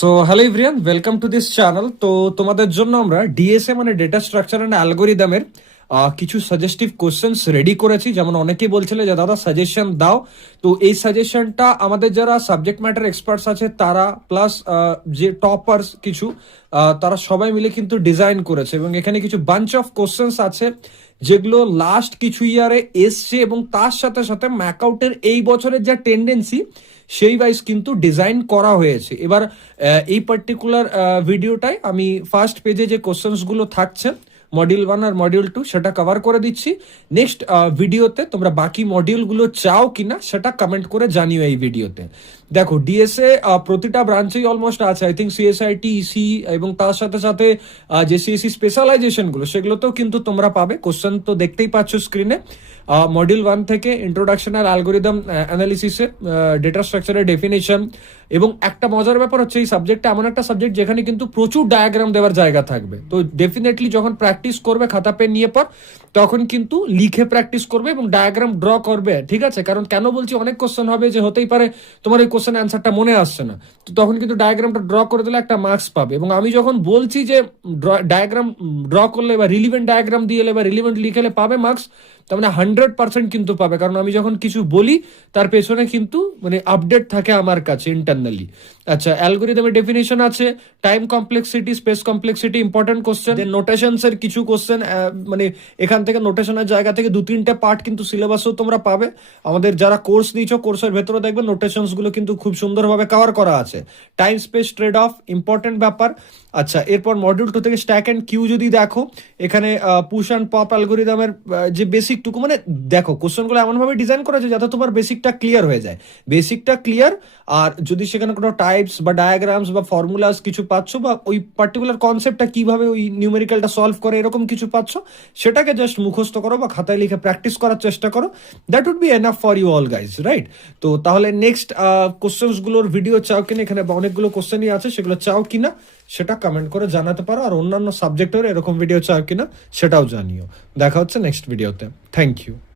So hello everyone, welcome to this channel. তো তোমাদের জন্য আমরা ডিএসএ মানে ডেটা স্ট্রাকচার অ্যান্ড অ্যালগোরিদমের কিছু সাজেস্টিভ কোশ্চেন্স রেডি করেছি। যেমন অনেকেই বলছিলে যে দাদা সাজেশন দাও, তো এই সাজেশনটা আমাদের যারা সাবজেক্ট ম্যাটার এক্সপার্টস আছে তারা প্লাস যে টপার্স কিছু তারা সবাই মিলে কিন্তু ডিজাইন করেছে, এবং এখানে কিছু বাঞ্চ অফ কোশ্চেন্স আছে যেগুলো লাস্ট কিছু ইয়ারে এসছে, এবং তার সাথে সাথে ম্যাকআউটের এই বছরের যা টেন্ডেন্সি সেই ওয়াইজ কিন্তু ডিজাইন করা হয়েছে। এবার এই পার্টিকুলার ভিডিওটায় আমি ফার্স্ট পেজে যে কোশ্চেন্সগুলো থাকছে মডিউল 1 আর মডিউল 2 সেটা কভার করে দিচ্ছি। নেক্সট ভিডিওতে তোমরা বাকি মডিউলগুলো চাও কিনা সেটা কমেন্ট করে জানিও এই ভিডিওতে। দেখো ডিএসএ প্রতিটা ব্রাঞ্চেই অলমোস্ট আছে, আই থিঙ্ক সিএসআইটি ইসি এবং তার সাথে সাথে যে সিএসসি স্পেশালাইজেশনগুলো সেগুলোতেও কিন্তু তোমরা পাবে। কোশ্চেন তো দেখতেই পাচ্ছ স্ক্রিনে। মডিউল 1 থেকে ইন্ট্রোডাকশন আর অ্যালগোরিদম অ্যানালিসিসের ডেটা স্ট্রাকচারের ডেফিনেশন, এবং একটা মজার ব্যাপার হচ্ছে এই সাবজেক্টটা এমন একটা সাবজেক্ট যেখানে কিন্তু প্রচুর ডায়াগ্রাম দেওয়ার জায়গা থাকবে। তো ডেফিনেটলি যখন প্র্যাকটিস করবে খাতা পেন নিয়ে পর, তখন কিন্তু লিখে প্র্যাকটিস করবে এবং ডায়াগ্রাম ড্র করবে, ঠিক আছে? কারণ কেন বলছি, অনেক কোশ্চেন হবে যে হতেই পারে তোমার এই কোশ্চেন অ্যান্সারটা মনে আসছে না, তো তখন কিন্তু ডায়াগ্রামটা ড্র করে দিলে একটা মার্কস পাবে। এবং আমি যখন বলছি যে ডায়াগ্রাম ড্র করলে বা রিলিভেন্ট ডায়াগ্রাম দিয়ে বা রিলিভেন্ট লিখেলে পাবে মার্কস, তার মানে 100% কিন্তু পাবে। কারণ আমি যখন কিছু বলি তার পেছনে কিন্তু মানে আপডেট থাকে আমার কাছে ইন্টারনালি। আচ্ছা, অ্যালগোরিদমের ডেফিনেশন আছে, time complexity, space complexity, important question, notations এর কিছু কোশ্চেন, মানে এখান থেকে নোটেশনের জায়গা থেকে 2-3টে পার্ট কিন্তু সিলেবাসও তোমরা পাবে। আমাদের যারা কোর্স নিয়েছো কোর্সের ভেতরে দেখবে নোটেশনস গুলো কিন্তু খুব সুন্দরভাবে কভার করা আছে। Time space trade of important ব্যাপার। আচ্ছা, এরপর মডিউল 2 থেকে স্ট্যাক অ্যান্ড কিউ যদি দেখো, এখানে পুশ অ্যান্ড পপ অ্যালগোরিদমের যে বেসিকটুকু, মানে দেখো কোশ্চেনগুলো এমনভাবে ডিজাইন করা যায় যাতে তোমার বেসিকটা ক্লিয়ার হয়ে যায়। বেসিকটা ক্লিয়ার, আর যদি সেখানে কোনো টাইপস বা ডায়াগ্রামস বা ফর্মুলাস কিছু পাচ্ছ, বা ওই পার্টিকুলার কনসেপ্টটা কিভাবে ওই নিউমেরিক্যালটা সলভ করে এরকম কিছু পাচ্ছ, সেটাকে জাস্ট মুখস্থ করো বা খাতায় লিখে প্র্যাকটিস করার চেষ্টা করো। That would be enough for you all guys, right? তো তাহলে নেক্সট কোশ্চেন্সগুলোর ভিডিও চাও কিনা, এখানে অনেকগুলো কোশ্চেনই আছে, সেগুলো চাও কিনা সেটা কমেন্ট করে জানাতে পারো। আর অন্যান্য সাবজেক্টের এরকম ভিডিও চাও কিনা সেটাও জানিও। দেখা হচ্ছে নেক্সট ভিডিওতে। Thank you.